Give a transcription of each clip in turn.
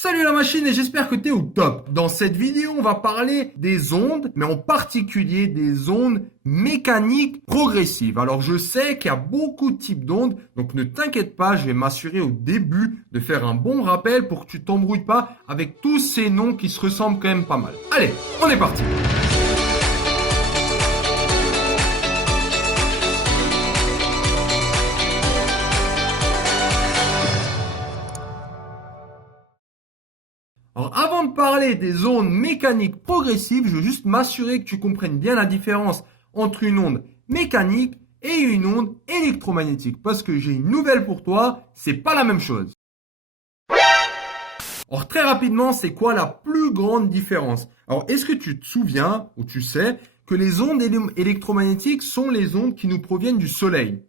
Salut la machine et j'espère que tu es au top. Dans cette vidéo, on va parler des ondes, mais en particulier des ondes mécaniques progressives. Alors je sais qu'il y a beaucoup de types d'ondes, donc ne t'inquiète pas, je vais m'assurer au début de faire un bon rappel pour que tu t'embrouilles pas avec tous ces noms qui se ressemblent quand même pas mal. Allez, on est parti. Alors, avant de parler des ondes mécaniques progressives, je veux juste m'assurer que tu comprennes bien la différence entre une onde mécanique et une onde électromagnétique. Parce que j'ai une nouvelle pour toi, c'est pas la même chose. Alors, très rapidement, c'est quoi la plus grande différence? Alors, est-ce que tu te souviens ou tu sais que les ondes électromagnétiques sont les ondes qui nous proviennent du soleil?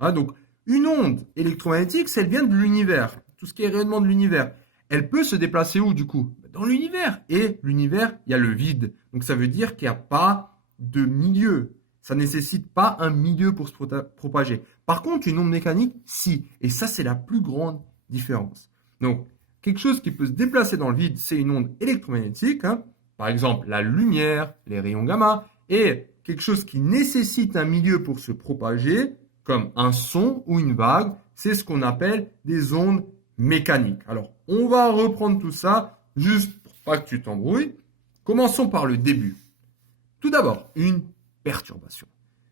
Donc, une onde électromagnétique, elle vient de l'univers. Tout ce qui est rayonnement de l'univers. Elle peut se déplacer où du coup? Dans l'univers. Et l'univers, il y a le vide. Donc ça veut dire qu'il n'y a pas de milieu. Ça ne nécessite pas un milieu pour se propager. Par contre, une onde mécanique, si. Et ça, c'est la plus grande différence. Donc, quelque chose qui peut se déplacer dans le vide, c'est une onde électromagnétique. Par exemple, la lumière, les rayons gamma. Et quelque chose qui nécessite un milieu pour se propager, comme un son ou une vague, c'est ce qu'on appelle des ondes mécanique. Alors, on va reprendre tout ça, juste pour pas que tu t'embrouilles. Commençons par le début. Tout d'abord, une perturbation.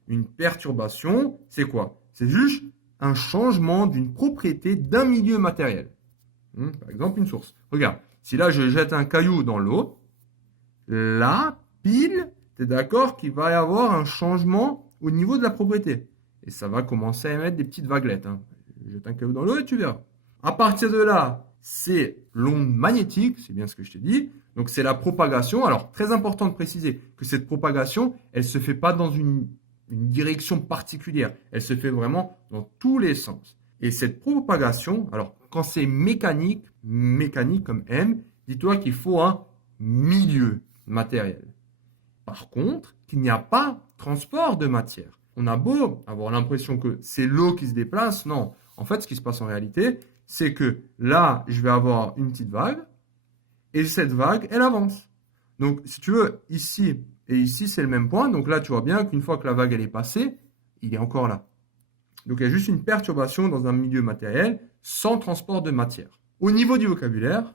Une perturbation, c'est quoi? C'est juste un changement d'une propriété d'un milieu matériel. Par exemple, une source. Regarde, si là je jette un caillou dans l'eau, là, pile, tu es d'accord qu'il va y avoir un changement au niveau de la propriété. Et ça va commencer à émettre des petites vaguelettes. Je jette un caillou dans l'eau et tu verras. À partir de là, c'est l'onde magnétique, c'est bien ce que je t'ai dit. Donc, c'est la propagation. Alors, très important de préciser que cette propagation, elle ne se fait pas dans une direction particulière. Elle se fait vraiment dans tous les sens. Et cette propagation, alors, quand c'est mécanique comme M, dis-toi qu'il faut un milieu matériel. Par contre, qu'il n'y a pas transport de matière. On a beau avoir l'impression que c'est l'eau qui se déplace, non. En fait, ce qui se passe en réalité, c'est que là, je vais avoir une petite vague, et cette vague, elle avance. Donc, si tu veux, ici et ici, c'est le même point. Donc là, tu vois bien qu'une fois que la vague, elle est passée, il est encore là. Donc, il y a juste une perturbation dans un milieu matériel sans transport de matière. Au niveau du vocabulaire,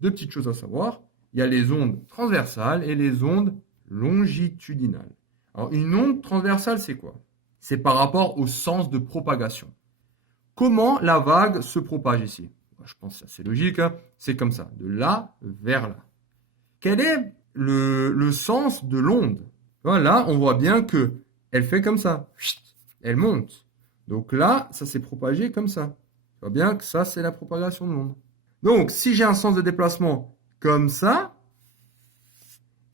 deux petites choses à savoir. Il y a les ondes transversales et les ondes longitudinales. Alors, une onde transversale, c'est quoi? C'est par rapport au sens de propagation. Comment la vague se propage ici? Je pense que c'est assez logique. C'est comme ça, de là vers là. Quel est le sens de l'onde? Là, on voit bien qu'elle fait comme ça. Elle monte. Donc là, ça s'est propagé comme ça. Tu vois bien que ça, c'est la propagation de l'onde. Donc, si j'ai un sens de déplacement comme ça,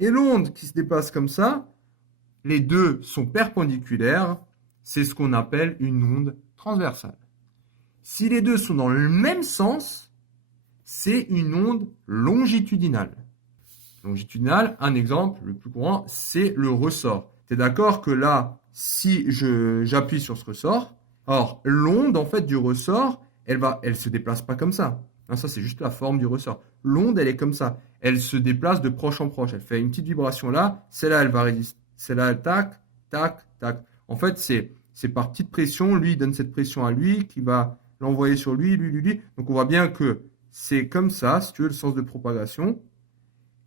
et l'onde qui se déplace comme ça, les deux sont perpendiculaires. C'est ce qu'on appelle une onde transversale. Si les deux sont dans le même sens, c'est une onde longitudinale. Longitudinale, un exemple le plus courant, c'est le ressort. Tu es d'accord que là, si j'appuie sur ce ressort, alors l'onde en fait du ressort, elle se déplace pas comme ça. Ça, c'est juste la forme du ressort. L'onde, elle est comme ça. Elle se déplace de proche en proche. Elle fait une petite vibration là. Celle-là, elle va résister. Celle-là, tac, tac, tac. En fait, c'est par petite pression. Lui, il donne cette pression à lui qui va l'envoyer sur lui. Donc, on voit bien que c'est comme ça, si tu veux, le sens de propagation.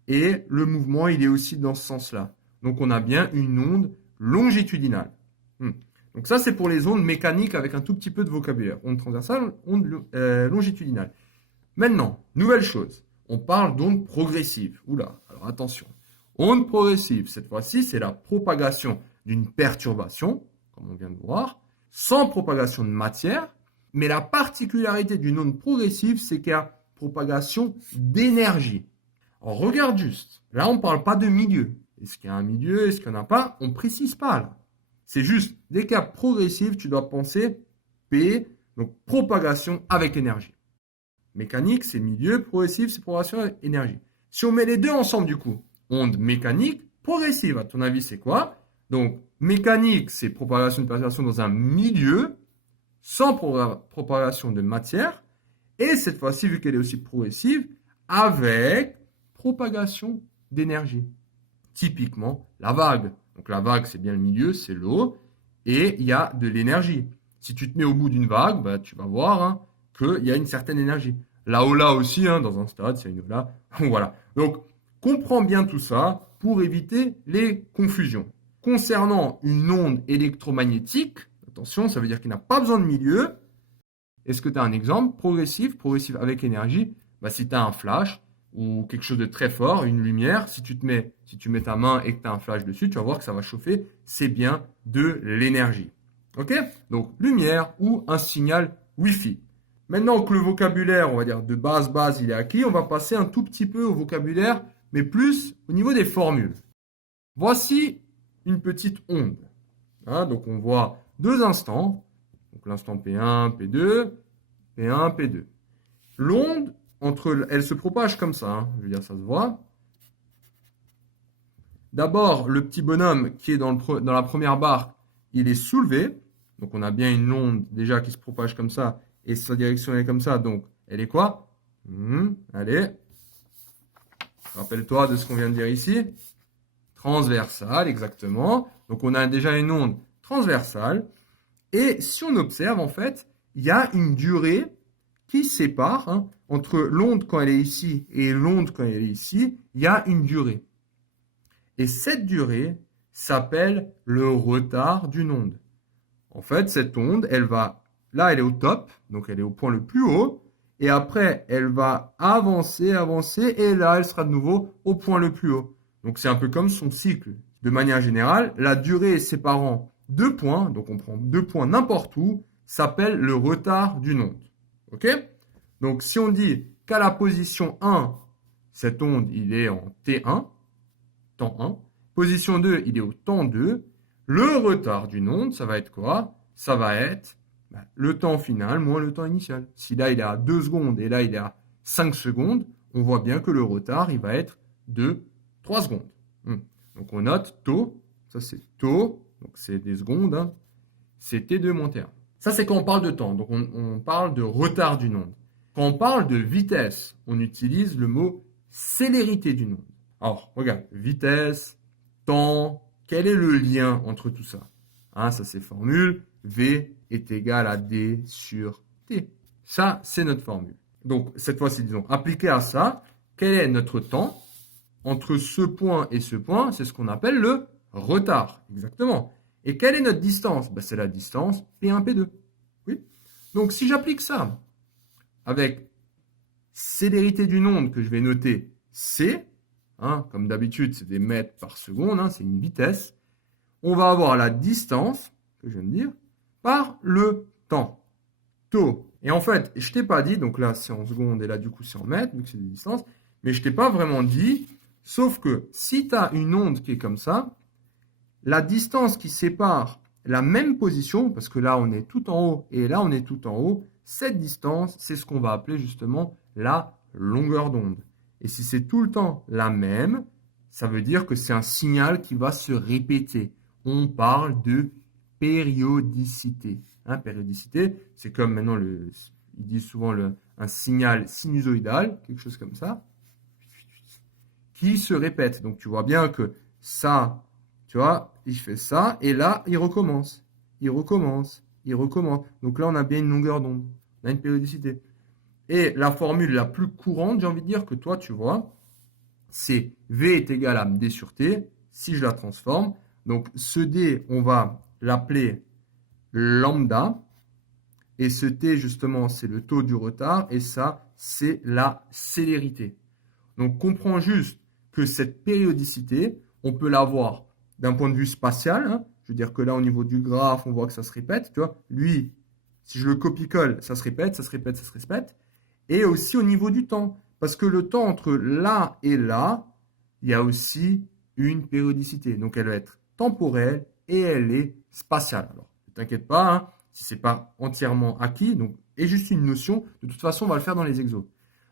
Et le mouvement, il est aussi dans ce sens-là. Donc, on a bien une onde longitudinale. Donc, ça, c'est pour les ondes mécaniques avec un tout petit peu de vocabulaire. Onde transversale, onde longitudinale. Maintenant, nouvelle chose. On parle d'onde progressive. Oula, alors attention. Onde progressive, cette fois-ci, c'est la propagation d'une perturbation, comme on vient de voir, sans propagation de matière. Mais la particularité d'une onde progressive, c'est qu'il y a propagation d'énergie. Alors, regarde juste. Là, on ne parle pas de milieu. Est-ce qu'il y a un milieu? Est-ce qu'il n'y en a pas? On ne précise pas, là. C'est juste, dès qu'il y a progressive, tu dois penser P, donc propagation avec énergie. Mécanique, c'est milieu, progressif, c'est propagation avec énergie. Si on met les deux ensemble, du coup, onde mécanique, progressive, à ton avis, c'est quoi? Donc, mécanique, c'est propagation de perturbation dans un milieu, sans propagation de matière. Et cette fois-ci, vu qu'elle est aussi progressive, avec propagation d'énergie. Typiquement, la vague. Donc la vague, c'est bien le milieu, c'est l'eau, et il y a de l'énergie. Si tu te mets au bout d'une vague, bah, tu vas voir hein, qu'il y a une certaine énergie. La Ola aussi, hein, dans un stade, c'est une Ola. Voilà. Donc, comprends bien tout ça pour éviter les confusions. Concernant une onde électromagnétique, attention, ça veut dire qu'il n'a pas besoin de milieu. Est-ce que tu as un exemple progressif avec énergie? Bah, si tu as un flash ou quelque chose de très fort, une lumière, si tu mets ta main et que tu as un flash dessus, tu vas voir que ça va chauffer. C'est bien de l'énergie. Ok? Donc, lumière ou un signal Wi-Fi. Maintenant que le vocabulaire, on va dire de base, il est acquis, on va passer un tout petit peu au vocabulaire, mais plus au niveau des formules. Voici une petite onde. Hein, donc, on voit deux instants. Donc, l'instant P1, P2, P1, P2. L'onde, elle se propage comme ça. Hein, je veux dire, ça se voit. D'abord, le petit bonhomme qui est dans la première barre, il est soulevé. Donc, on a bien une onde déjà qui se propage comme ça. Et sa direction est comme ça. Donc, elle est quoi? Allez. Rappelle-toi de ce qu'on vient de dire ici. Transversale, exactement. Donc, on a déjà une onde transversale. Et si on observe, en fait, il y a une durée qui sépare hein, entre l'onde quand elle est ici et l'onde quand elle est ici. Il y a une durée. Et cette durée s'appelle le retard d'une onde. En fait, cette onde, là, elle est au top, donc elle est au point le plus haut. Et après, elle va avancer, et là, elle sera de nouveau au point le plus haut. Donc, c'est un peu comme son cycle. De manière générale, la durée séparant deux points, donc on prend deux points n'importe où, s'appelle le retard d'une onde. Ok? Donc, si on dit qu'à la position 1, cette onde, il est en T1, temps 1. Position 2, il est au temps 2. Le retard d'une onde, ça va être quoi? Ça va être le temps final moins le temps initial. Si là, il est à 2 secondes et là, il est à 5 secondes, on voit bien que le retard, il va être de 3 secondes. Donc, on note taux. Ça, c'est taux. Donc, c'est des secondes. Hein. C'est T2 moins T1. Ça, c'est quand on parle de temps. Donc, on parle de retard d'une onde. Quand on parle de vitesse, on utilise le mot célérité d'une onde. Alors, regarde, vitesse, temps, quel est le lien entre tout ça? Hein, ça, c'est formule. V est égal à D sur T. Ça, c'est notre formule. Donc, cette fois-ci, disons, appliqué à ça, quel est notre temps entre ce point et ce point? C'est ce qu'on appelle le retard. Exactement. Et quelle est notre distance? C'est la distance P1, P2. Oui. Donc, si j'applique ça avec célérité d'une onde que je vais noter C, hein, comme d'habitude, c'est des mètres par seconde, hein, c'est une vitesse. On va avoir la distance, que je viens de dire, par le temps, taux. Et en fait, je ne t'ai pas dit, donc là c'est en secondes et là du coup c'est en mètres, vu que c'est des distances, mais je ne t'ai pas vraiment dit, sauf que si tu as une onde qui est comme ça, la distance qui sépare la même position, parce que là on est tout en haut et là on est tout en haut, cette distance, c'est ce qu'on va appeler justement la longueur d'onde. Et si c'est tout le temps la même, ça veut dire que c'est un signal qui va se répéter. On parle de périodicité. Hein, périodicité, c'est comme maintenant, ils disent souvent un signal sinusoïdal, quelque chose comme ça, qui se répète. Donc tu vois bien que ça, tu vois, il fait ça, et là, il recommence. Il recommence. Il recommence. Donc là, on a bien une longueur d'onde. On a une périodicité. Et la formule la plus courante, j'ai envie de dire, que toi, tu vois, c'est V est égal à D sur T, si je la transforme. Donc, ce D, on va l'appeler lambda. Et ce T, justement, c'est le taux du retard. Et ça, c'est la célérité. Donc, comprends juste que cette périodicité, on peut l'avoir d'un point de vue spatial. Hein. Je veux dire que là, au niveau du graphe, on voit que ça se répète. Tu vois, lui, si je le copie-colle, ça se répète, ça se répète, ça se répète. Et aussi au niveau du temps. Parce que le temps entre là et là, il y a aussi une périodicité. Donc, elle va être temporelle et elle est spatiale. Alors, ne t'inquiète pas, hein, si ce n'est pas entièrement acquis, donc, et juste une notion, de toute façon, on va le faire dans les exos.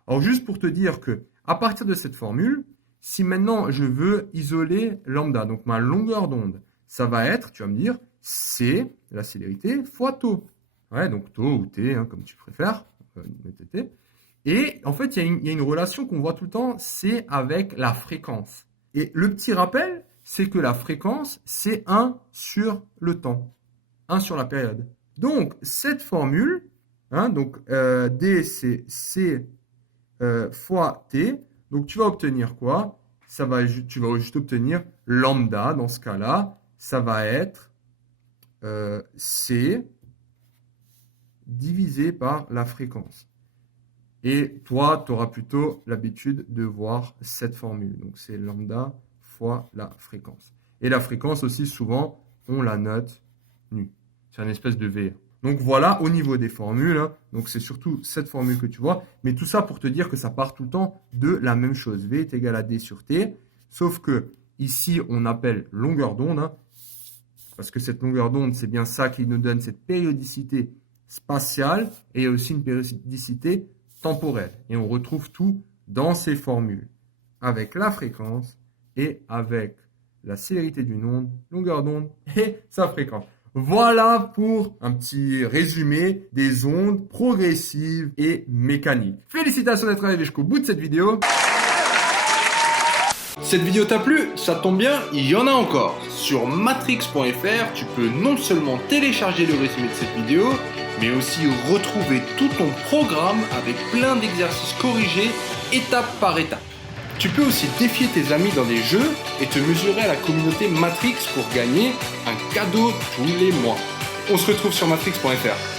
Alors, juste pour te dire que à partir de cette formule, si maintenant je veux isoler lambda, donc ma longueur d'onde, ça va être, tu vas me dire, C, la célérité, fois taux. Ouais, donc taux ou T, hein, comme tu préfères, T. Et en fait, il y a une relation qu'on voit tout le temps, c'est avec la fréquence. Et le petit rappel, c'est que la fréquence, c'est 1 sur le temps, 1 sur la période. Donc, cette formule, hein, donc D, c'est C fois T. Donc, tu vas obtenir quoi? Tu vas juste obtenir lambda, dans ce cas-là, ça va être C divisé par la fréquence. Et toi, tu auras plutôt l'habitude de voir cette formule. Donc, c'est lambda fois la fréquence. Et la fréquence aussi, souvent, on la note nue. C'est une espèce de V. Donc, voilà, au niveau des formules, hein, donc c'est surtout cette formule que tu vois. Mais tout ça pour te dire que ça part tout le temps de la même chose. V est égal à D sur T. Sauf que ici, on appelle longueur d'onde. Hein, parce que cette longueur d'onde, c'est bien ça qui nous donne cette périodicité spatiale. Et il y a aussi une périodicité temporelle. Et on retrouve tout dans ces formules. Avec la fréquence et avec la célérité d'une onde, longueur d'onde et sa fréquence. Voilà pour un petit résumé des ondes progressives et mécaniques. Félicitations d'être arrivé jusqu'au bout de cette vidéo. Cette vidéo t'a plu? Ça tombe bien, il y en a encore. Sur matrix.fr, tu peux non seulement télécharger le résumé de cette vidéo, mais aussi retrouver tout ton programme avec plein d'exercices corrigés étape par étape. Tu peux aussi défier tes amis dans des jeux et te mesurer à la communauté Matrix pour gagner un cadeau tous les mois. On se retrouve sur matrix.fr.